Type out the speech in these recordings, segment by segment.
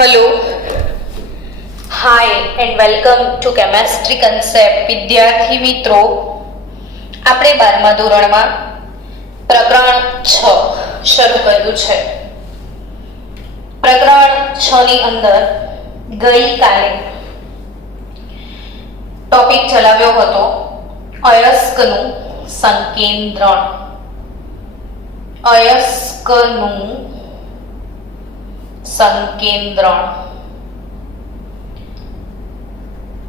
Hello, hi and welcome to Chemistry Concept. વિદ્યાર્થી મિત્રો, આપણે 12મા ધોરણમાં પ્રકરણ 6 શરૂ કર્યું છે. પ્રકરણ 6 ની અંદર ગઈકાલે ટોપિક ચલાવ્યો હતો અયસ્કનું સંકેન્દ્રણ. અયસ્કનું સંકેન્દ્રણ.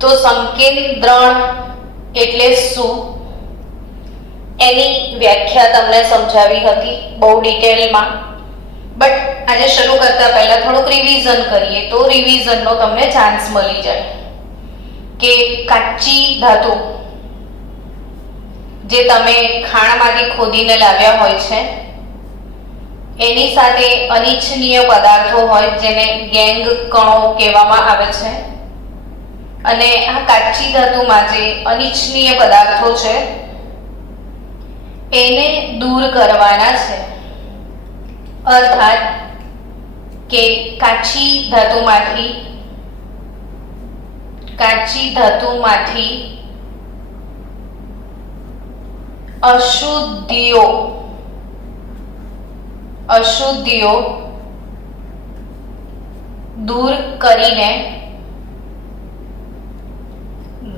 તો સંકેન્દ્રણ એટલે શું એની વ્યાખ્યા તમને સમજાવી હતી બહુ ડિટેલમાં. બટ આજે શરૂ કરતા પહેલા થોડુંક રિવિઝન કરીએ તો રિવિઝનનો તમને ચાન્સ મળી જાય કે કાચી ધાતુ જે તમે ખાણમાંથી ખોદીને લાવ્યા હોય છે એની સાથે અનિચ્છનીય પદાર્થો હોય જેને ગેંગ કણો કહેવામાં આવે છે, અને આ કાચી ધાતુમાં જે અનિચ્છનીય પદાર્થો છે એને દૂર કરવાના છે. અર્થાત કે કાચી ધાતુમાંથી અશુદ્ધિઓ દૂર કરીને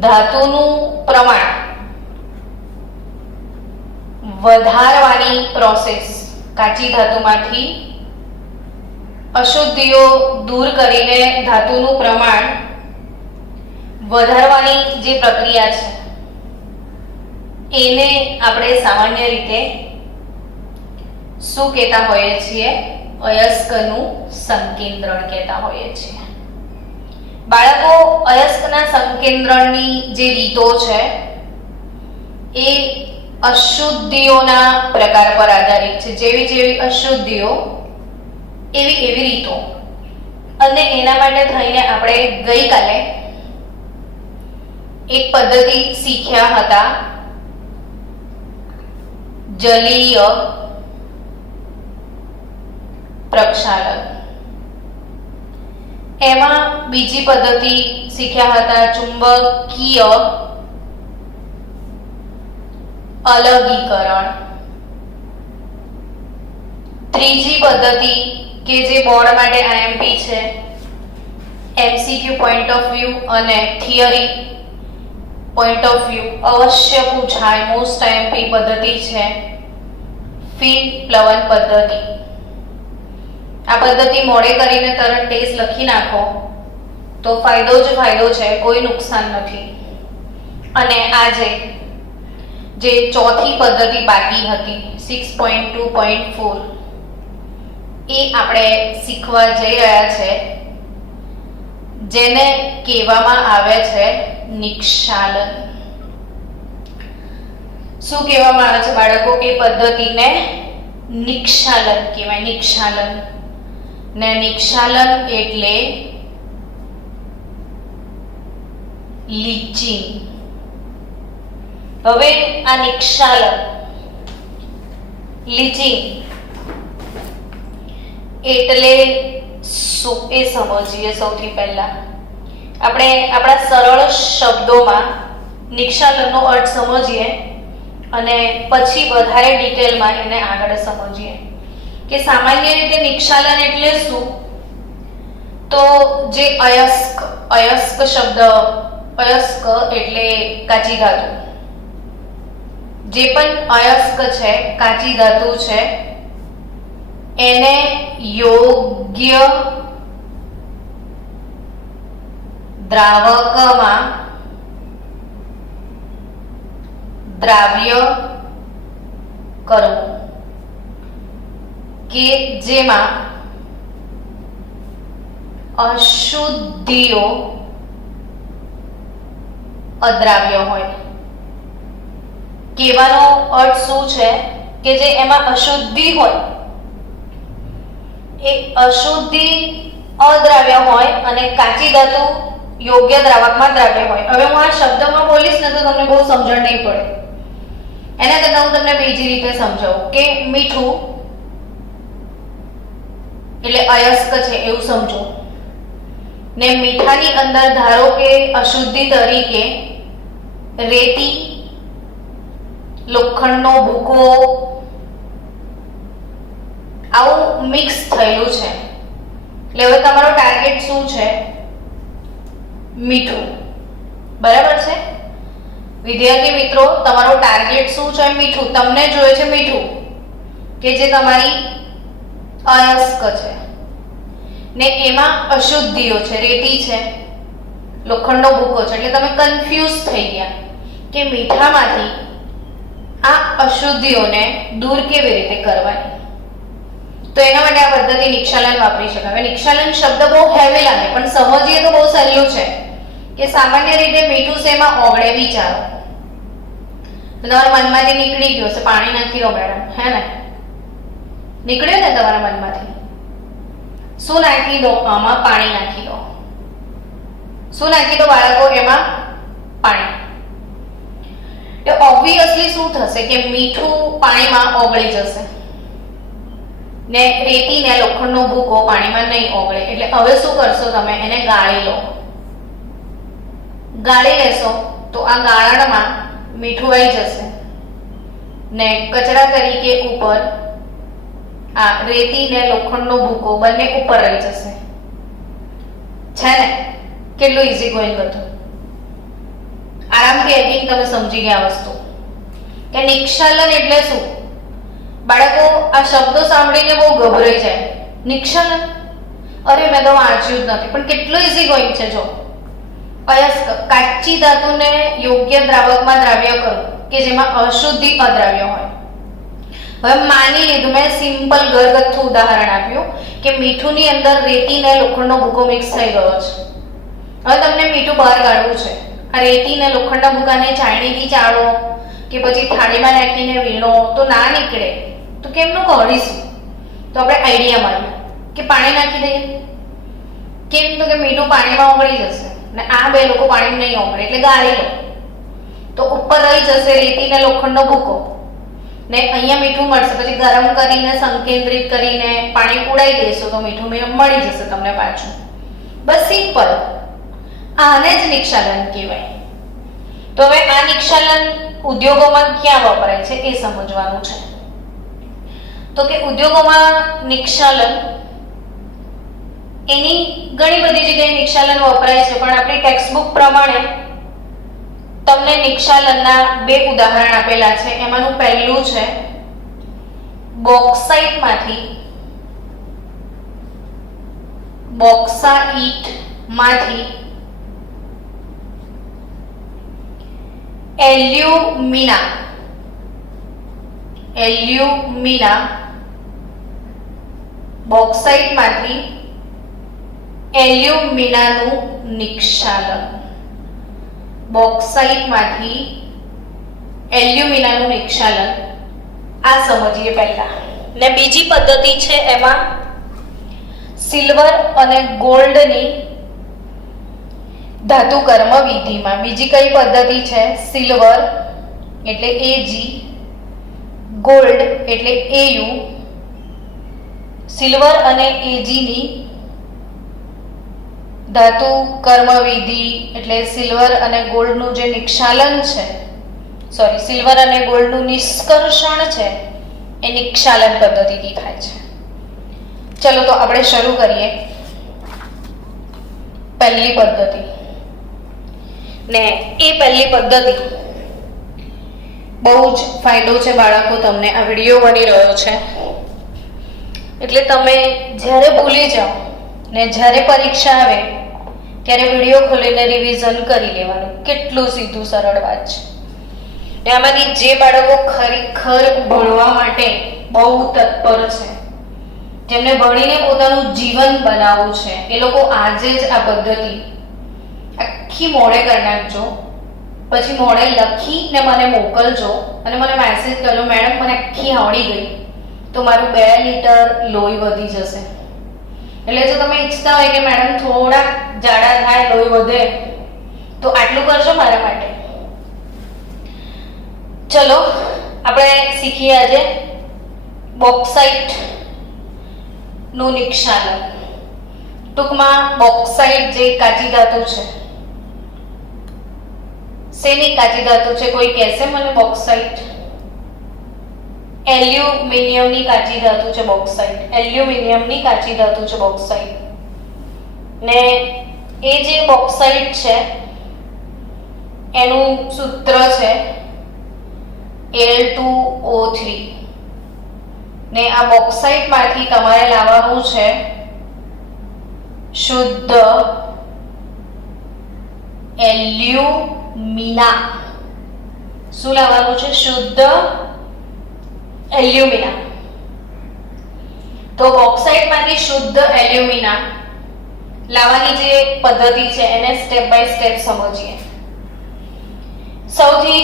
ધાતુનું પ્રમાણ વધારવાની પ્રોસેસ. કાચી ધાતુમાંથી અશુદ્ધિઓ દૂર કરીને ધાતુનું પ્રમાણ વધારવાની જે પ્રક્રિયા છે એને આપણે સામાન્ય રીતે શું કહેતા હોઈએ છીએ? અયસ્કનું સંકેન્દ્રણ કહેતા હોઈએ છીએ. બાળકો, અયસ્કના સંકેન્દ્રણની જે રીતો છે એ અશુદ્ધિઓના પ્રકાર પર આધારિત છે. જેવી જેવી અશુદ્ધિઓ એવી રીતો. અને એના માટે થઈને આપણે ગઈકાલે એક પદ્ધતિ શીખ્યા હતા, જલીય પ્રક્ષાલન. એમાં બીજી પદ્ધતિ શીખ્યા હતા ચુંબકીય અલગીકરણ. ત્રીજી પદ્ધતિ કે જે બોર્ડ માટે આઈએમપી છે, એમસીક્યુ પોઈન્ટ ઓફ વ્યૂ અને થિયરી પોઈન્ટ ઓફ વ્યૂ અવશ્ય પૂછાય, મોસ્ટ આઈએમપી પદ્ધતિ છે ફિન પ્લવન પદ્ધતિ. આ પદ્ધતિ મોડે કરીને તરત ટેસ્ટ લખી નાખો તો ફાયદો જ ફાયદો છે, કોઈ નુકસાન નથી. અને આજે જે ચોથી પદ્ધતિ બાકી હતી 6.2.4 એ આપણે શીખવા જઈ રહ્યા છે, જેને કહેવામાં આવે છે નિક્ષાલન. શું કહેવામાં આવે છે બાળકો? એ પદ્ધતિને નિક્ષાલન કહેવાય. નિક્ષાલન ને નિક્ષાલન એટલે લીચિંગ. હવે આ નિક્ષાલન લીચિંગ એટલે શું એ સમજીએ. સૌથી પહેલા આપણે આપણા સરળ શબ્દોમાં નિક્ષાલનનો અર્થ સમજીએ અને પછી વધારે ડિટેલમાં એને આગળ સમજીએ કે સામાન્ય રીતે નિક્ષાલન એટલે શું. તો જે અયસ્ક શબ્દ, અયસ્ક એટલે કાચી ધાતુ, જે પણ અયસ્ક છે, કાચી ધાતુ છે, એને યોગ્ય દ્રાવકમાં દ્રાવ્ય કરવું કે જેમાં અશુદ્ધિઓ અદ્રાવ્ય હોય. કહેવાનો અર્થ શું છે કે જે એમાં અશુદ્ધિ હોય એ અશુદ્ધિ અદ્રાવ્ય હોય અને કાચી ધાતુ યોગ્ય દ્રાવકમાં દ્રાવ્ય હોય. હવે હું આ શબ્દમાં બોલીશ ને તો તમને બહુ સમજણ નહીં પડે. એના કરતા હું તમને બીજી રીતે સમજાવું કે મીઠું એટલે અયસ્ક છે એવું સમજો. ને મીઠાની અંદર ધારો કે અશુદ્ધિ તરીકે રેતી, લોખંડનો ભૂકો આવું મિક્સ થયેલું છે. એટલે હવે તમારો ટાર્ગેટ શું છે? મીઠું. બરાબર છે વિદ્યાર્થી મિત્રો, તમારો ટાર્ગેટ શું છે? મીઠું. તમને જોઈએ છે મીઠું કે જે તમારી અયસ્ક છે ને એમાં અશુદ્ધિઓ છે, રેતી છે, લોખંડનો ભૂકો છે. એટલે તમે કન્ફ્યુઝ થઈ ગયા કે મીઠામાંથી આ અશુદ્ધિઓને દૂર કેવી રીતે કરવાની. તો એના માટે આ પદ્ધતિ નિક્ષાલન વાપરી શકાય. નિક્ષાલન શબ્દ બહુ હેવી લાગે પણ સમજીએ તો બહુ સહેલું છે કે સામાન્ય રીતે મીઠું શેમાં ઓગળે વિચારો. તમારા મનમાંથી નીકળી ગયો છે પાણી નાખી દો મેડમ, હે ને? નીકળ્યું ને તમારા મનમાંથી? શું નાખી દો? આમાં પાણી નાખી દો. શું નાખી દો બાળકો? એમાં પાણી. તો ઓબ્વિયસલી શું થશે કે મીઠું પાણીમાં ઓગળી જશે ને રેતી ને લોખંડનો ભૂકો પાણીમાં નહીં ઓગળે. એટલે હવે શું કરશો તમે? એને ગાળી લો. ગાળી લેશો તો આ ગાળણમાં મીઠું આવી જશે ને કચરા તરીકે ઉપર આ રેતી ને લોખંડનો ભૂકો બંને ઉપર રહી જશે. છે ને? કેટલું ઈઝી ગોઈંગ હતું. આરામથી આઈ થિંક તમે સમજી ગયા વસ્તુ કે નિક્ષાલન એટલે શું. બાળકો આ શબ્દો સાંભળીને બહુ ગભરાઈ જાય. નિક્ષાલન, અરે મેં તો વાંચ્યું જ નથી. પણ કેટલું ઈઝી ગોઈંગ છે. જો અયસ્ક કાચી ધાતુને યોગ્ય દ્રાવકમાં દ્રાવ્ય કરો કે જેમાં અશુદ્ધિ અદ્રાવ્ય હોય. હવે માની લીધું, મેં સિમ્પલ ઘરગથ્થુ ઉદાહરણ આપ્યું કે મીઠુંની અંદર રેતી ને લોખંડનો ભૂકો મિક્સ થઈ ગયો છે. હવે તમને મીઠું બહાર કાઢવું છે. આ રેતી ને લોખંડના ભૂકાને ચાળણીથી ચાળો કે પછી થાળીમાં નાખીને વીણો તો ના નીકળે. તો કેમનું કાઢીશું? તો આપણે આઈડિયા માર્યો કે પાણી નાખી દઈએ. કેમ? તો કે મીઠું પાણીમાં ઓગળી જશે ને આ બે લોકો પાણી નહીં ઓગળે એટલે ગાળી લો તો ઉપર રહી જશે રેતી ને લોખંડનો ભૂકો ને અહીંયા મીઠું મળશે. પછી ગરમ કરીને સંકેન્દ્રિત કરીને પાણી ઉડાઈ દેશો તો મીઠું મળી જશે તમને પાછું. બસ સિમ્પલ. આને જ નિક્ષાલન કહેવાય. તો હવે આ નિક્ષાલન ઉદ્યોગોમાં ક્યાં વપરાય છે એ સમજવાનું છે. તો કે ઉદ્યોગોમાં નિક્ષાલન એની ઘણી બધી જગ્યાએ નિક્ષાલન વપરાય છે પણ આપણી ટેક્સ્ટબુક પ્રમાણે તમને નિક્ષાલનના બે ઉદાહરણ આપેલા છે. એમાંનું પહેલું છે બોક્સાઇટમાંથી એલ્યુમિના બોક્સાઇટમાંથી એલ્યુમિનાનું નિક્ષાલન. બોક્સાઇટમાંથી એલ્યુમિનાનું નિક્ષાલન આ સમજીએ પહેલા. ને બીજી પદ્ધતિ છે એમાં સિલ્વર અને ગોલ્ડની ધાતુ કર્મ વિધિમાં. બીજી કઈ પદ્ધતિ છે? સિલ્વર એટલે Ag, ગોલ્ડ એટલે Au. સિલ્વર અને Ag ની ધાતુ કર્મ વિધિ એટલે સિલ્વર અને ગોલ્ડનું જે નિક્ષાલન છે, સિલ્વર અને ગોલ્ડનું નિષ્કર્ષણ છે એ નિક્ષાલન પદ્ધતિથી થાય છે. ચલો તો આપણે શરૂ કરીએ પહેલી પદ્ધતિ. ને એ પહેલી પદ્ધતિ બહુ જ ફાયદો છે બાળકો. તમને આ વિડીયો બની રહ્યો છે એટલે તમે જ્યારે ભૂલી જાઓ ને જ્યારે પરીક્ષા આવે ત્યારે વિડીયો ખોલીને રિવિઝન કરી લેવાનું. કેટલું સીધું સરળ વાત છે. ને આમાંથી જે બાળકો ખરેખર ભણવા માટે બહુ તત્પર છે, જેમને ભણીને પોતાનું જીવન બનાવવું છે, એ લોકો આજે જ આ પદ્ધતિ આખી મોડે કરી નાખજો. પછી મોડે લખીને મને મોકલજો અને મને મેસેજ કરજો, મેડમ મને આખી આવડી ગઈ, તો મારું 2 લીટર લોહી વધી જશે. એટલે જો તમે ઈચ્છતા હોય કે મેડમ થોડા જાડા થાય, લોહી વધે, તો આટલું કરજો મારા માટે. ચલો આપણે શીખીએ આજે બોક્સાઇટ નું નિક્ષાલન. ટૂંકમાં બોક્સાઇટ જે કાચી ધાતુ છે, શેની કાચી ધાતુ છે? કોઈ કહેશે મને? બોક્સાઇટ એલ્યુમિનિયમની કાચી ધાતુ છે બોક્સાઇટ. એલ્યુમિનિયમની કાચી ધાતુ છે બોક્સાઇટ. ને એ જે બોક્સાઇટ છે એનું સૂત્ર છે Al2O3. ને આ બોક્સાઇટ માંથી તમારે લાવવાનું છે શુદ્ધ એલ્યુમિના. શું લાવવાનું છે? શુદ્ધ એલ્યુમિના. તો બોક્સાઇટ માંથી શુદ્ધ એલ્યુમિના લાવવાની જે પદ્ધતિ છે એને સ્ટેપ બાય સ્ટેપ સમજીએ. સૌથી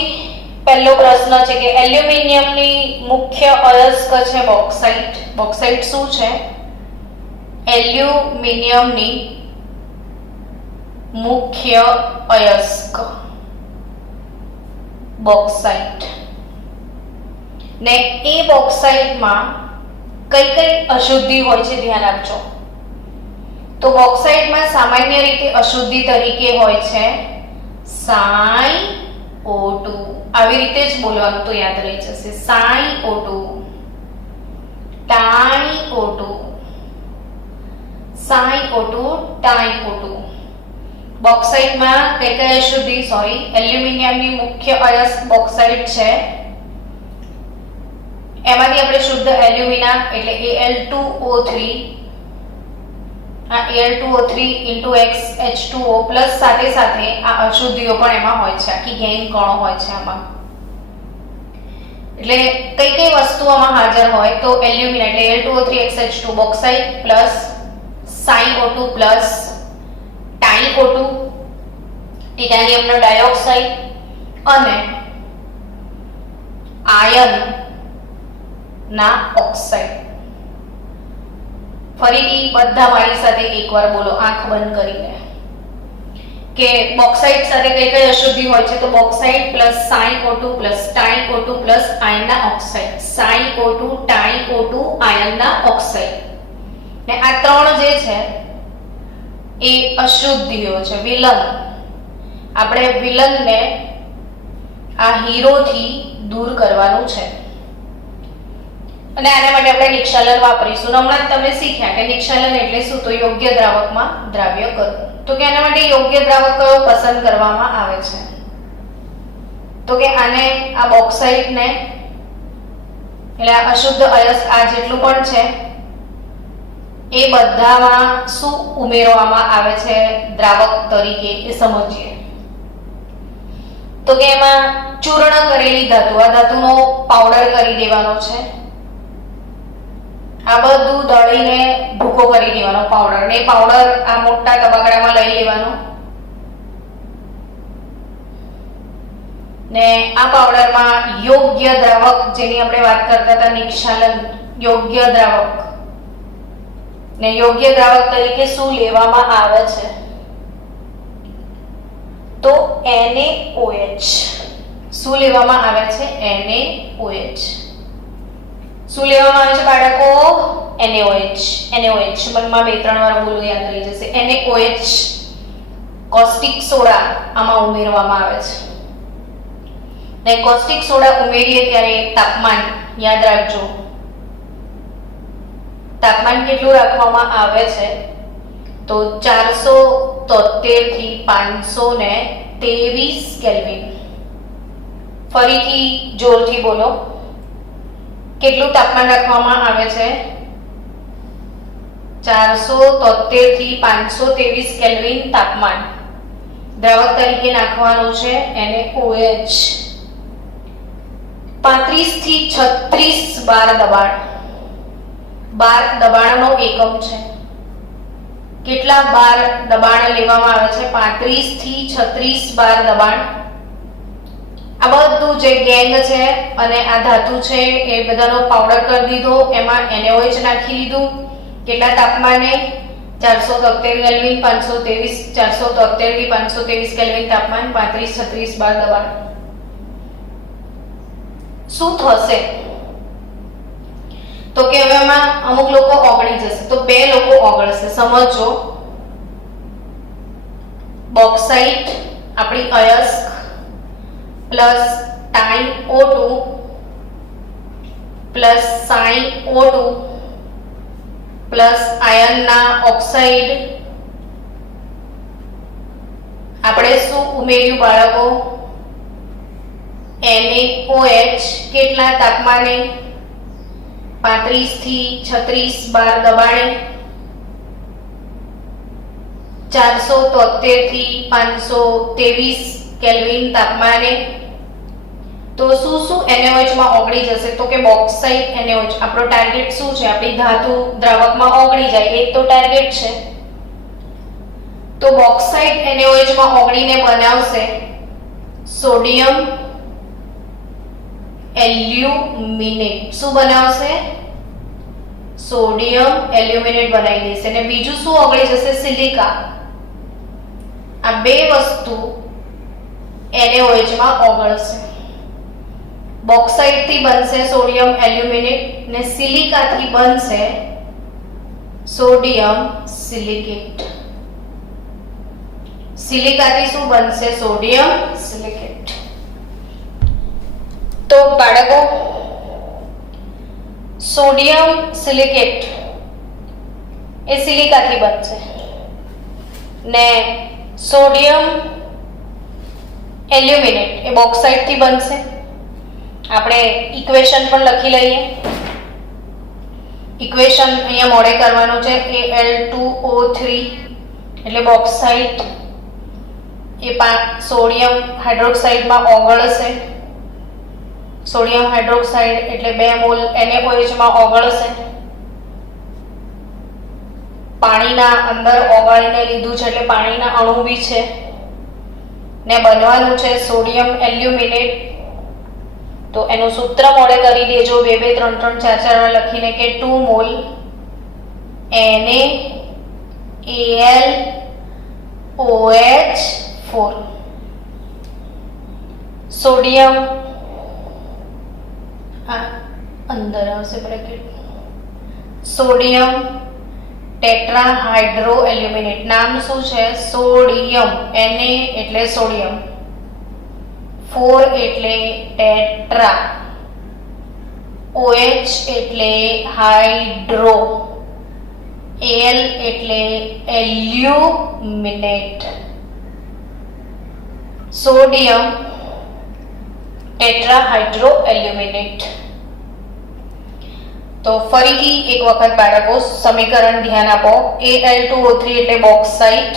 પહેલો પ્રશ્ન છે કે એલ્યુમિનિયમની મુખ્ય અયસ્ક છે બોક્સાઇટ. બોક્સાઇટ શું છે? એલ્યુમિનિયમની મુખ્ય અયસ્ક બોક્સાઇટ. ને એ બોક્સાઇટમાં કઈ કઈ અશુદ્ધિ હોય છે ધ્યાન આપજો. તો બોક્સાઇટમાં સામાન્ય રીતે અશુદ્ધિ તરીકે હોય છે SiO2. આવી રીતે જ બોલવાનું તો યાદ રહી જશે. SiO2, TiO2, SiO2, TiO2. બોક્સાઇટમાં કઈ કઈ અશુદ્ધિ? એલ્યુમિનિયમની મુખ્ય અયસ્ક બોક્સાઇટ છે, એમાંથી આપણે શુદ્ધ એલ્યુમિના એટલે Al2O3, આ Al2O3 * H2O પ્લસ સાથે સાથે આ અશુદ્ધિઓ પણ એમાં હોય છે. આખી ગેંગ કણો હોય છે આમાં. એટલે કઈ કઈ વસ્તુઓમાં હાજર હોય? તો એલ્યુમિના એટલે Al2O3 H2 bauxite plus SiO2 plus TiO2 ટિટાનિયમનો ડાયોક્સાઇડ અને આયર્ન ના ઓક્સાઇડ. ફરીથી બધા મારી સાથે એકવાર બોલો આંખ બંધ કરીને કે બોક્સાઇટ સાથે કઈ કઈ અશુદ્ધિ હોય છે? તો bauxite plus SiO2 plus TiO2 plus આયર્નના ઓક્સાઇડ. SiO2 TiO2 આયર્નના ઓક્સાઇડ. ને આ ત્રણ જે છે એ અશુદ્ધિઓ છે. વિલન. આપણે વિલનને આ હીરોથી દૂર કરવાનું છે અને આના માટે આપણે નિક્ષાલન વાપરીશું. હમણાં જ તમે શીખ્યા કે નિક્ષાલન એટલે શું? તો યોગ્ય દ્રાવકમાં દ્રાવ્ય કરવું. તો કે આના માટે યોગ્ય દ્રાવક કયો પસંદ કરવામાં આવે છે? તો કે આને આ બોક્સાઇટને એટલે આ અશુદ્ધ અયસ્ક આ જેટલું પણ છે એ બધામાં શું ઉમેરવામાં આવે છે દ્રાવક તરીકે એ સમજીએ. તો કે એમાં ચૂર્ણ કરેલી ધાતુ, આ ધાતુનો પાવડર કરી દેવાનો છે. આ બધું દળીને ભૂકો કરી દેવાનો પાવડર. ને પાવડર આ મોટા તબકડામાં લઈ લેવાનો ને આ પાવડરમાં યોગ્ય દ્રાવક જેની આપણે વાત કરતા હતા નિક્ષાલન, યોગ્ય દ્રાવક ને યોગ્ય દ્રાવક તરીકે શું લેવામાં આવે છે? તો NaOH. શું લેવામાં આવે છે? NaOH. શું લેવામાં આવે છે બાળકો? NaOH. NaOH મનમાં બે ત્રણ વાર બોલવું યાદ રહી જશે. NaOH કોસ્ટિક સોડા આમાં ઉમેરવામાં આવે છે. ને કોસ્ટિક સોડા ઉમેરીએ ત્યારે તાપમાન યાદ રાખજો. તાપમાન કેટલું રાખવામાં આવે છે? તો 473 થી 523 કેલ્વિન. ફરીથી જોરથી બોલો. કેટલું તાપમાન રાખવામાં આવે છે? 473 થી 523 કેલ્વિન તાપમાન. દ્રાવક તરીકે નાખવાનું છે NaOH. 35 થી 36 બાર દબાણ. બાર દબાણનો એકમ છે. કેટલા બાર દબાણ લેવામાં આવે છે? 35 થી 36 બાર દબાણ. આ બધું જે ગેંગ છે અને આ ધાતુ છે એ બધાનો પાવડર કરી દીધો. એમાં NaOH નાખી દીધું. કેટલા તાપમાને? 473 કેલ્વિન 523 473 થી 523 કેલ્વિન તાપમાન 35 36 બાર દબાણ. શું થશે? તો કે હવે આમાં અમુક લોકો ઓગળી જશે, તો 2 લોકો ઓગળશે. સમજો, બોક્સાઇટ આપણી અયસ્ક પ્લસ ટાઇમ O2 પ્લસ સાઇન O2 પ્લસ આયનના ઓક્સાઇડ. આપણે શું ઉમેર્યું બાળકો? NaOH કેટલા તાપમાને? 35 થી 36 બાર દબાણે, 473 થી 523 કેલ્વિન તાપમાને. તો શું NaOH માં ઓગળી જશે? તો કે બોક્સાઇટ NaOH. આપણો ટાર્ગેટ શું છે? આપણી ધાતુ દ્રાવકમાં ઓગળી જાય, એ તો ટાર્ગેટ છે. તો બોક્સાઇટ NaOH માં ઓગળીને બનાવશે સોડિયમ એલ્યુમિનેટ. શું બનાવશે? સોડિયમ એલ્યુમિનેટ બનાવી દેશે. અને બીજું શું ઓગળી જશે? સિલિકા. આ 2 વસ્તુ NaOH માં ઓગળશે. બોક્સાઇટ થી બનશે સોડિયમ એલ્યુમિનેટ ને સિલિકા થી બનશે સોડિયમ સિલિકેટ. સિલિકા થી શું બનશે? Sodium silicate. તો બાળકો, સોડિયમ સિલિકેટ એ સિલિકા થી બનશે ને સોડિયમ એલ્યુમિનેટ એ બોક્સાઇટ થી બનશે. આપણે ઇક્વેશન પણ લખી લઈએ. ઇક્વેશન અહીંયા મોડે કરવાનું છે. Al2O3 એટલે બોક્સાઇટ એ સોડિયમ હાઇડ્રોક્સાઇડમાં ઓગળશે. સોડિયમ હાઇડ્રોક્સાઇડ એટલે 2 મોલ NaOH માં ઓગળશે. પાણીના અંદર ઓગાળીને લીધું છે એટલે પાણીના અણુ બી છે ને બનવાનું છે સોડિયમ એલ્યુમિનેટ. તો એનું સૂત્ર મોડે કરી દેજો 2 2 3 3 4 4 લખીને કે 2 મોલ NaAlOH4 સોડિયમ અંદર આવશે બ્રેકેટ સોડિયમ ટેટ્રાહાઇડ્રો એલ્યુમિનેટ. નામ શું છે? સોડિયમ. Na એટલે સોડિયમ, 4 એટલે ટેટ્રા, OH એટલે હાઇડ્રો, Al એટલે એલ્યુમિનેટ. Sodium tetrahydro aluminate. તો ફરીથી એક વખત બાળકો સમીકરણ ધ્યાન આપો. Al2O3 એટલે બોક્સાઇટ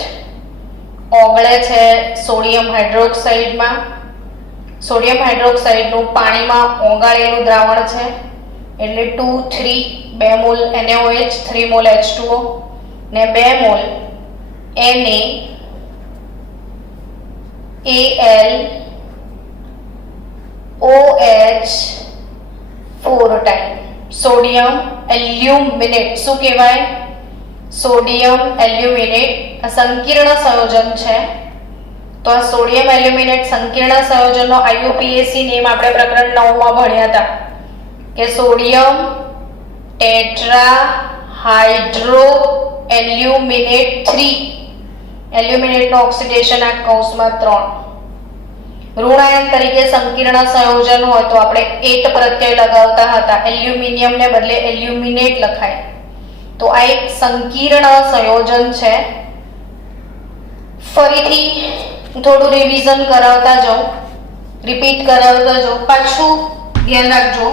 ઓગળે છે સોડિયમ હાઇડ્રોક્સાઇડમાં. સોડિયમ હાઇડ્રોક્સાઇડનું પાણીમાં ઓગાળેલું દ્રાવણ છે એટલે 2 3 2 મોલ NaOH 3 મોલ H2O ને 2 mall NaAlOH4 time sodium aluminate. શું કહેવાય? Sodium aluminate. આ સંકીર્ણ સંયોજન છે. તો આ સોડિયમ એલ્યુમિનેટ સંકીર્ણ સંયોજનનો IUPAC નેમ આપણે પ્રકરણ 9 માં ભણ્યા હતા કે સોડિયમ ટેટ્રાહાઇડ્રો એલ્યુમિનેટ 3. એલ્યુમિનેટનો ઓક્સિડેશન આ કૌંસમાં 3. ઋણાયન તરીકે સંકીર્ણ સંયોજન હોય તો આપણે એટ પ્રત્યય લગાવતા હતા. એલ્યુમિનિયમ ને બદલે એલ્યુમિનેટ લખાય. તો આ એક સંકીર્ણ સંયોજન છે. ફરીથી થોડું રિવિઝન કરાવતા જાઉં, રિપીટ કરાવતા જાઉં. પાછું ધ્યાન રાખજો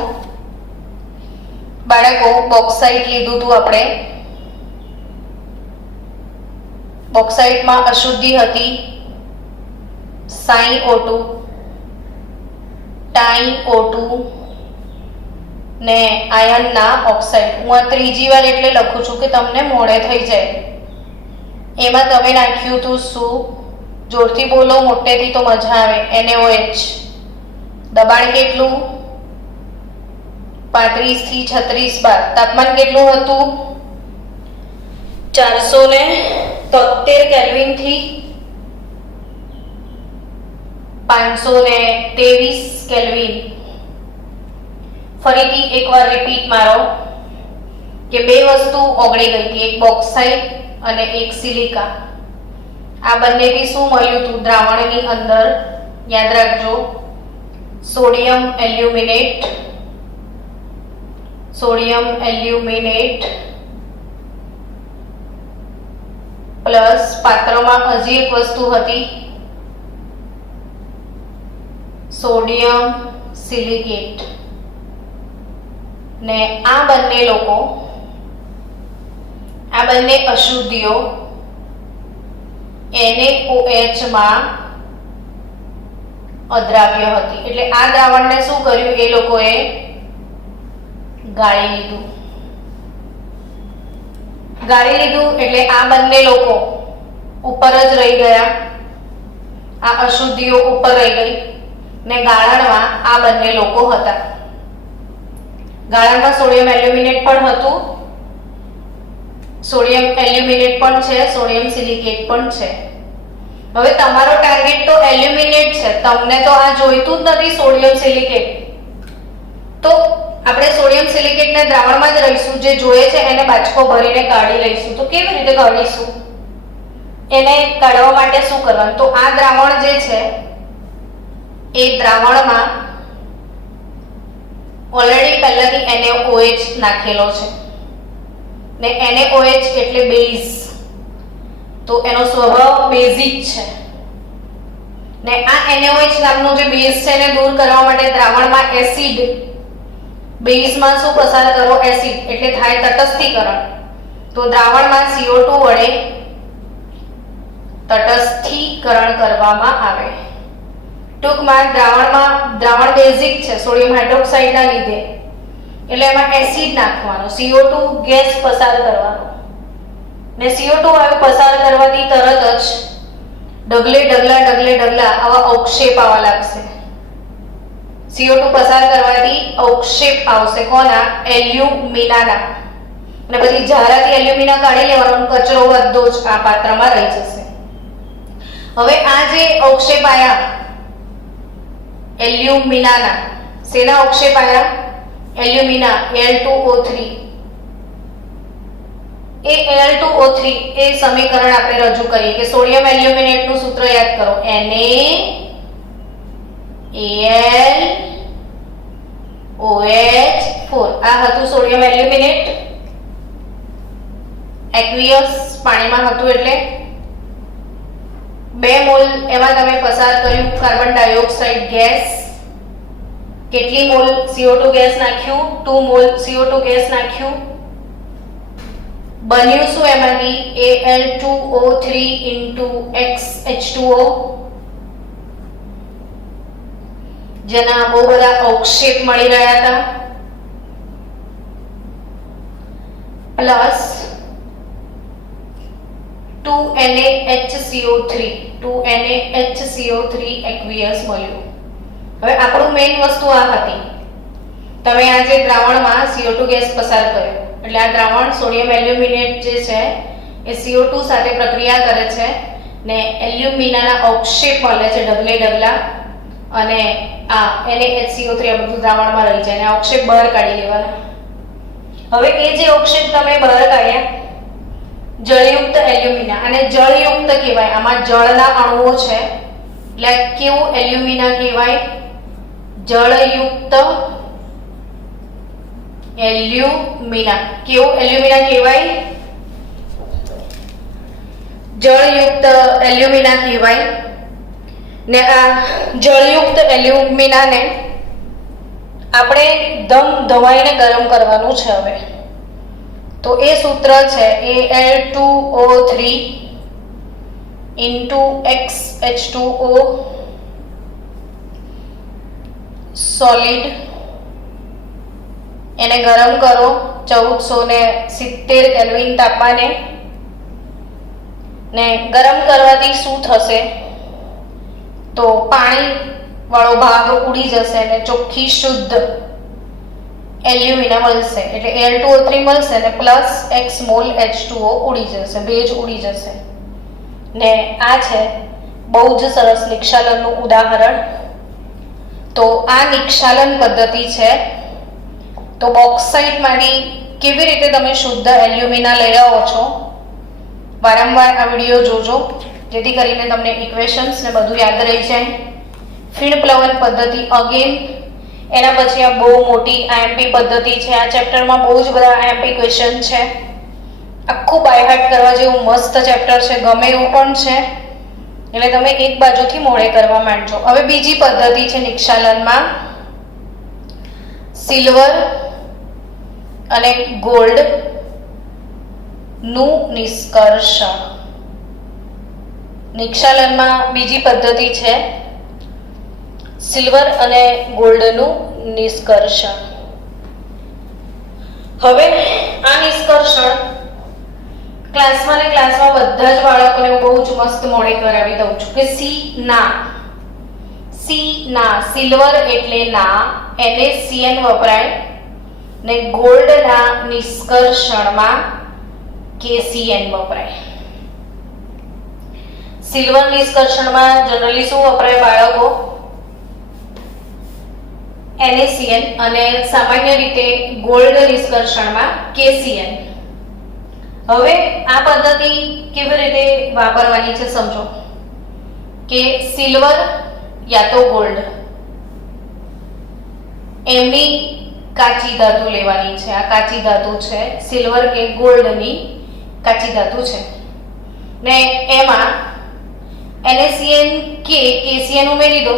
બાળકો, બોક્સાઇટ લીધું હતું આપણે. બોક્સાઇટમાં અશુદ્ધિ હતી સાઇન O2, ટાઇમ O2 ને આયનના ઓક્સાઇડ. હું આ ત્રીજી વાર એટલે લખું છું કે તમને મોડે થઈ જાય. એમાં તમે નાખ્યું હતું શું? જોરથી બોલો, મોટેથી તો મજા આવે. NaOH દબાણ કેટલું? 35 થી 36 બાર. તાપમાન કેટલું હતું? 473 કેલ્વિન થી 523 કેલ્વિન. ફરીથી એકવાર રિપીટ મારો. કે બે વસ્તુ ઓગળી ગઈ હતી, એક બોક્સાઇટ અને એક સિલિકા. આ બંનેથી શું મળ્યું હતું દ્રાવણની અંદર? યાદ રાખજો, સોડિયમ એલ્યુમિનેટ પ્લસ પાત્રમાં હજી એક વસ્તુ હતી, સોડિયમ સિલિકેટ. ને આ બંને અશુદ્ધિઓ NaOH માં અદ્રાવ્ય હતી. એટલે આ દ્રાવણને શું કર્યું? એ લોકોએ ગાળી લીધું. એટલે આ બંને લોકો ઉપર જ રહી ગયા, આ અશુદ્ધિઓ ઉપર રહી ગઈ ને ગાળણમાં આ બંને લોકો હતા. ગાળણમાં સોડિયમ એલ્યુમિનેટ પણ હતું, સોડિયમ એલ્યુમિનેટ પણ છે, સોડિયમ સિલિકેટ પણ છે. હવે તમારો ટાર્ગેટ તો એલ્યુમિનેટ છે, તમને તો આ જોઈતું જ નથી સોડિયમ સિલિકેટ. તો આપણે સોડિયમ સિલિકેટને દ્રાવણમાં જ રહીશું, જે જોઈએ છે એને બાચકો ભરીને કાઢી લઈશું. તો કેવી રીતે કાઢીશું? એને કાઢવા માટે શું કરવાનું? તો આ દ્રાવણ જે છે એ દ્રાવણમાં ઓલરેડી પહેલાથી NaOH નાખેલો છે ને NaOH એટલે બેઝ, તો એનો સ્વભાવ બેઝિક છે ને આ NaOH નામનો જે બેઝ છે એને દૂર કરવા માટે દ્રાવણમાં એસિડ, બેઝમાં શું પસાર કરો? એસિડ, એટલે થાય તટસ્થીકરણ. તો દ્રાવણમાં CO2 વડે તટસ્થીકરણ કરવામાં આવે. ટૂંકમાં દ્રાવણ બેઝિક છે સોડિયમ હાઇડ્રોક્સાઇડના લીધે, એટલે એમાં એસિડ નાખવાનો, CO2 ગેસ પસાર કરવાનો ને CO2 વાયુ પસાર કરવાથી તરત જ ડગલે ડગલા આવા અવક્ષેપ આવવા લાગશે. CO2 પસાર કરવાથી અવક્ષેપ આવશે. કોના? એલ્યુમિનાના. અને પછી ઝારાથી એલ્યુમિના કાઢી લેવાનો, કચરો બધો જ આ પાત્રમાં રહી જશે. હવે આ જે અવક્ષેપ આયા એલ્યુમિનાના, શેના અવક્ષેપ આયા? Alumina, Al2O3. એ Al2O3 એ સમીકરણ આપણે રજૂ કરીએ કે સોડિયમ એલ્યુમિનેટ નું સૂત્ર યાદ કરો, NaAlOH4. આ હતું સોડિયમ એલ્યુમિનેટ, એક્વિયસ પાણીમાં હતું, એટલે 2 મોલ એમાં તમે પસાર કર્યું કાર્બન ડાયોક્સાઇડ ગેસ. કેટલી મોલ CO2 ગેસ નાખ્યું? 2 મોલ CO2 ગેસ નાખ્યું. બન્યું શું એમાંથી? Al2O3 XH2O, જેના બહુ બધા અવક્ષેપ મળી રહ્યા હતા, પ્લસ 2NaHCO3 એક્વિયસ મળ્યું. હવે આપણું મેઇન વસ્તુ આ હતી, તમે આ જે દ્રાવણમાં CO2 ગેસ પસાર કર્યો, એટલે આ દ્રાવણ સોડિયમ એલ્યુમિનેટ જે છે એ CO2 સાથે પ્રક્રિયા કરે છે ને એલ્યુમિનાના અવક્ષેપ મળે છે ડગલે ડગલા, અને આ NaHCO3 આ બધું દ્રાવણમાં રહી જાય અને અવક્ષેપ બહાર કાઢી લેવાના. હવે એ જે અવક્ષેપ તમે બહાર કાઢ્યા, જળયુક્ત એલ્યુમિના, અને જળયુક્ત કહેવાય, આમાં જળના અણુઓ છે, એટલે કેવું એલ્યુમિના કહેવાય? જળયુક્ત એલ્યુમિના. કેવું એલ્યુમિના કહેવાય? જળયુક્ત એલ્યુમિના કહેવાય. ને આ જળયુક્ત એલ્યુમિનાને આપણે ધમાઈને ગરમ કરવાનું છે. હવે તો એ સૂત્ર છે Al2O3 XH2O સોલિડ. એને ગરમ કરો 1470 કેલ્વિન તાપમાને. ને ગરમ કરવાથી શું થશે? તો પાણી વાળો ભાગ ઉડી જશે અને ચોખ્ખી શુદ્ધ એલ્યુમિના મળશે. એટલે Al2O3 મળશે ને પ્લસ x મોલ H2O ઉડી જશે, ભેજ ઉડી જશે. ને આ છે બહુ જ સરસ નિક્ષાલનનું ઉદાહરણ. તો આ નિક્ષાલન પદ્ધતિ છે. તો બોક્સાઇટમાંથી કેવી રીતે તમે શુદ્ધ એલ્યુમિના લઈ આવો છો. વારંવાર આ વિડીયો જોજો જેથી કરીને તમને ઇક્વેશન્સ ને બધું યાદ રહી જાય. ફીણ પ્લવન પદ્ધતિ અગેન, એના પછી આ બહુ મોટી આઈએમપી પદ્ધતિ છે. આ ચેપ્ટરમાં બહુ જ બધા આઈએમપી ક્વેશ્ચન છે. આખું બાય હાર્ટ કરવા જેવું મસ્ત ચેપ્ટર છે, ગમે એવું પણ છે, એટલે તમે એક બાજુથી મોડે કરવા માંડજો. હવે બીજી પદ્ધતિ છે નિક્ષાલનમાં સિલ્વર અને ગોલ્ડ નું નિષ્કર્ષણ. નિક્ષાલનમાં બીજી પદ્ધતિ છે સિલ્વર અને ગોલ્ડનું નિષ્કર્ષણ. હવે આ નિષ્કર્ષણ ક્લાસમાં બધા જ બાળકોને હું બહુ જ મસ્ત મોડે કરાવી દઉં છું કે સી ના સિલ્વર એટલે ના, NaCN વપરાય, ને ગોલ્ડના નિષ્કર્ષણમાં KCN વપરાય. સિલ્વર નિષ્કર્ષણમાં જનરલી શું વપરાય બાળકો? NaCN, અને સામાન્ય રીતે ગોલ્ડ નિષ્કર્ષણમાં KCN. હવે આ પદ્ધતિ કેવી રીતે વાપરવાની છે સમજો કે સિલ્વર યા તો ગોલ્ડ એમની કાચી ધાતુ લેવાની છે. આ કાચી ધાતુ છે, સિલ્વર કે ગોલ્ડની કાચી ધાતુ છે, ને એમાં NaCN કે KCN ઉમેરી દો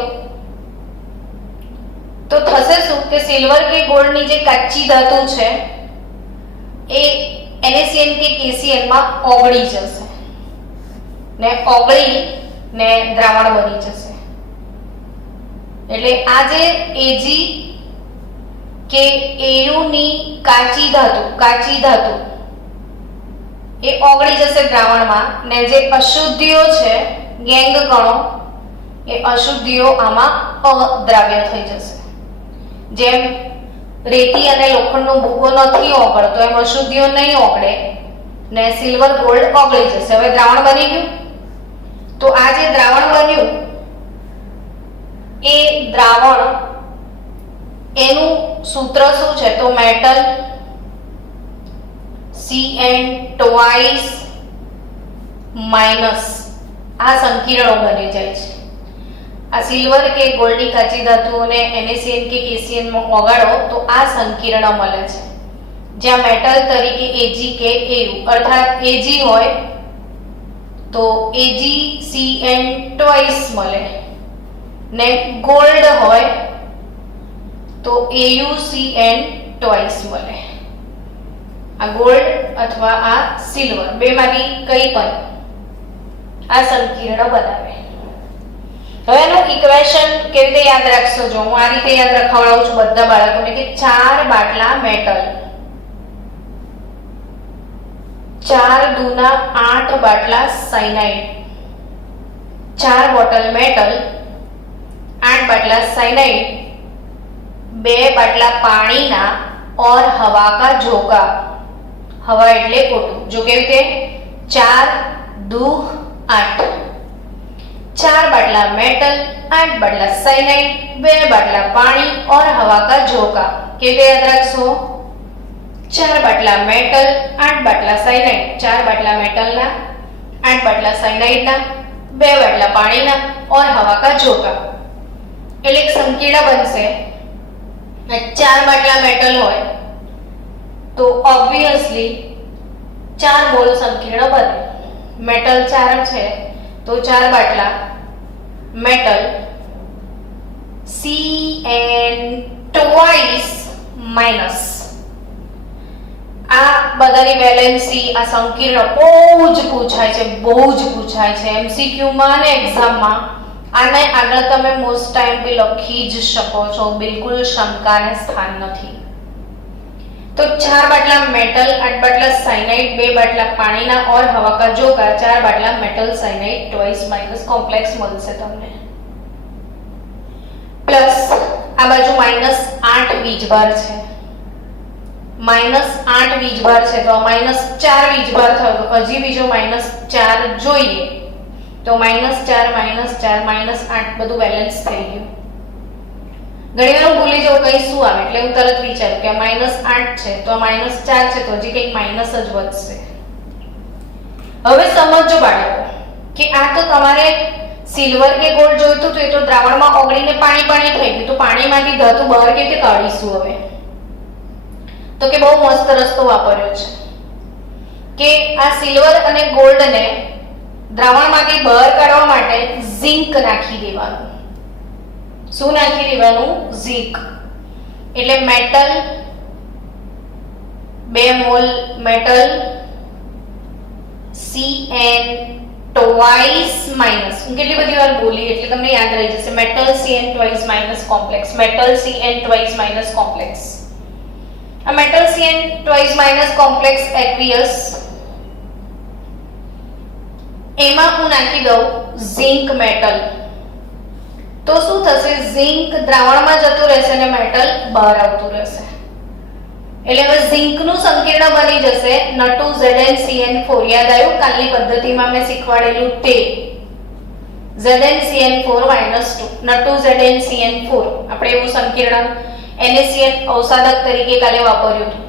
તો થશે શું કે સિલ્વર કે ગોલ્ડની જે કાચી ધાતુ છે એ NaCN કે KCN માં ઓગળી જશે, ને ઓગળી ને દ્રાવણ બની જશે. એટલે આ જે Ag કે Au ની કાચી ધાતુ એ ઓગળી જશે દ્રાવણમાં, ને જે અશુદ્ધિઓ છે ગેંગ કણો એ અશુદ્ધિઓ આમાં અદ્રાવ્ય થઈ જશે. જેમ રેતી અને લોખંડનો ભૂકો નથી ઓગળતો એમ અશુદ્ધિઓ નહીં ઓગળે ને સિલ્વર ગોલ્ડ ઓગળી જશે. હવે દ્રાવણ બની ગયું, તો આ જે દ્રાવણ બન્યું એ દ્રાવણ એનું સૂત્ર શું છે? તો મેટલ Cn twice માઇનસ આ સંકીર્ણો બની જાય છે. આ સિલ્વર કે ગોલ્ડની કાચી ધાતુઓને NaCN કે KCN માં ઓગાળો તો આ સંકીર્ણ મળે છે, જ્યાં મેટલ તરીકે Ag કે Au અર્થાત Ag હોય તો AgCN twice મળે, ને ગોલ્ડ હોય તો AuCN twice મળે. આ ગોલ્ડ અથવા આ સિલ્વર બેમાંથી કઈ પણ આ સંકીર્ણ બનાવે. હવે એનું ઇક્વેશન કેવી રીતે યાદ રાખશો? જો હું આ રીતે યાદ રખાવડાવું છું બધા બાળકોને કે 4 બાટલા મેટલ, 4 દુના 8 બાટલા સાયનાઇડ, 4 બોટલ મેટલ, 8 बाटला साइनाइड, 2 बाटला पानीना और हवा का झोंका. हवा એટલે ઓટું. જો કેવી રીતે 4 2 8, 4 बाटला मेटल, 8 बाटला साइनाइड, 2 बाटला पानी और हवा का झोंका. કેવી યાદ રાખશો? 4 बाटला मेटल, 8 बाटला साइनाइड, 4 बाटला मेटल ना, 8 बाटला साइनाइड ना, 2 बाटला पानी ना और हवा का झोंका. એટલે એક સંકીર્ણ બનશે. 4 બાટલા મેટલ હોય તો ઓબ્વિયસલી 4 મોલ સંકીર્ણ બને. મેટલ 4 છે તો 4 બાટલા મેટલ Cn twice માઇનસ. આ બધાની વેલેન્સી આ સંકીર્ણ બહુ જ પૂછાય છે MCQ માં અને એક્ઝામમાં. આને આગળ તમે મોસ્ટ ટાઈમ બી લખી જ શકો છો, બિલકુલ શંકાને સ્થાન નથી. तो 4 बाटला मेटल, 8 बाटला साइनाइड, 2 बाटला पानीना और हवा का झोंका, 4 बाटला metal cyanide twice minus complex મળશે તમને. પ્લસ આ બાજુ -8 વીજભાર છે, -8 વીજભાર છે તો -4 વીજભાર થયો. હજી બીજો -4 જોઈએ તો -4 -4 -8 બધું બેલેન્સ થઈ ગયું. ઘણીવાર હું ભૂલી જાઉં કઈ શું આવે એટલે હું તરત વિચારું કે -8 છે તો -4 છે તો હજી કંઈક માઇનસ જ વધશે. હવે સમજો બાળકો કે આ તો તમારે સિલ્વર કે ગોલ્ડ જોઈતું હતું, એ તો દ્રાવણમાં ઓગળીને પાણી પાણી થઈ ગયું, તો પાણીમાંથી ધાતુ બહાર કેવી રીતે કાઢીશું હવે? તો કે બહુ મસ્ત રસ્તો વાપર્યો છે કે આ સિલ્વર અને ગોલ્ડને દ્રાવણમાંથી બહાર કાઢવા માટે ઝિંક નાખી દેવાનું. શું નાખી દેવાનું? ઝિંક. એટલે metal 2 mall metal Cn twice minus, હું કેટલી બધી વાર બોલી એટલે તમને યાદ રહી જશે. Metal Cn twice minus complex, metal Cn twice minus complex. આ metal Cn twice minus complex aqueous, એમાં હું નાખી દઉં ઝિંક મેટલ. તો શું થશે? ઝિંક દ્રાવણમાં જતું રહેશે અને મેટલ બહાર આવતું રહેશે. એટલે હવે ઝિંકનું સંકીર્ણ બની જશે N2ZnCN4. યાદ આવ્યું? કાલની પદ્ધતિમાં મેં શીખવાડેલું તે ZnCN4 - 2 N2ZnCN4. આપણે એવું સંકીર્ણ NaCN અવસાદક તરીકે કાલે વાપર્યું હતું.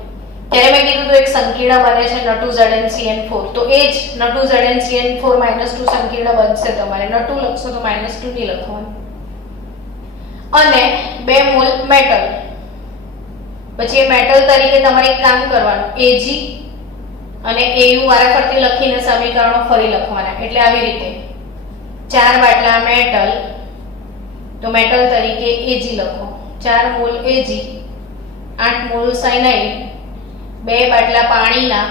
ત્યારે મેં કીધું તો એક સંકીર્ણ બને છે N2ZnCN4. તો એ જ N2ZnCN4 - 2 સંકીર્ણ બનશે. તમારે N2 લખશો તો -2 નહીં લખવાનું. અને 2 મોલ મેટલ. પછી એ મેટલ તરીકે તમારે એક કામ કરવાનું, Ag અને Au વારાફરતી લખીને સમીકરણો ફરી લખવાના. એટલે આવી રીતે 4 બાટલા મેટલ, તો મેટલ તરીકે Ag લખો. 4 મોલ Ag, 8 મોલ સાયનાઇડ, 2 બાટલા પાણીના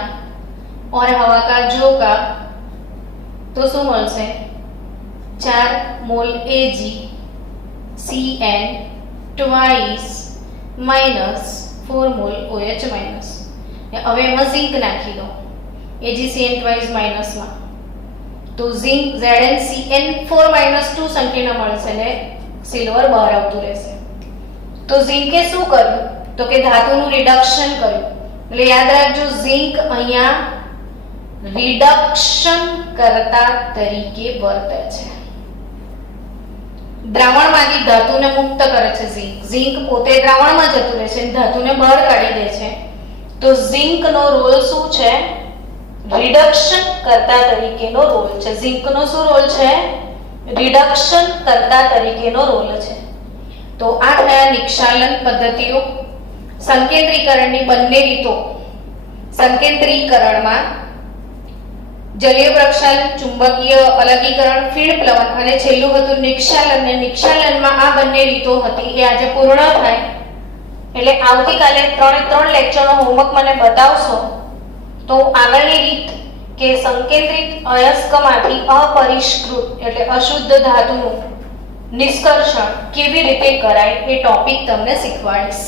और हवा का जो का, तो શું મળશે? 4 mall Ag Cn twice minus 4 mall OH minus. હવે એમાં ઝિંક નાખી દો AgCN ટ્વાઇસ માઇનસમાં, તો ઝિંક ZnCN4 - 2 સંકીર્ણ મળશે ને સિલ્વર બહાર આવતું રહેશે. તો ઝિંકે શું કર્યું? તો કે ધાતુનું રિડક્શન કર્યું. એટલે યાદ રાખજો, ઝિંક અહીંયા રિડક્શન કરતા તરીકે વર્તે છે. દ્રાવણમાંથી ધાતુને મુક્ત કરે છે ઝિંક. ઝિંક પોતે દ્રાવણમાં જતું રહે છે અને ધાતુને બહાર કાઢી દે છે. તો ઝિંકનો રોલ શું છે? રિડક્શન કરતા તરીકેનો રોલ છે. ઝિંકનો શું રોલ છે? રિડક્શન કરતા તરીકેનો રોલ છે. તો આ થયા નિક્ષાલન પદ્ધતિઓ. સંકેન્દ્રીકરણની બંને રીતો. સંકેન્દ્રીકરણમાં જલીય પ્રક્ષાલન, ચુંબકીય અલગીકરણ, ફીણ પ્લવન અને છેલ્લું હતું નિક્ષાલન. ને નિક્ષાલનમાં આ બંને રીતો હતી એ આજે પૂર્ણ થાય. એટલે આવતીકાલે 3 લેક્ચરનો હોમવર્ક મને બતાવશો તો આગળની રીત કે સંકેન્દ્રિત અયસ્કમાંથી અપરિષ્કૃત એટલે અશુદ્ધ ધાતુનું નિષ્કર્ષણ કેવી રીતે કરાય એ ટોપિક તમને શીખવાડીશ.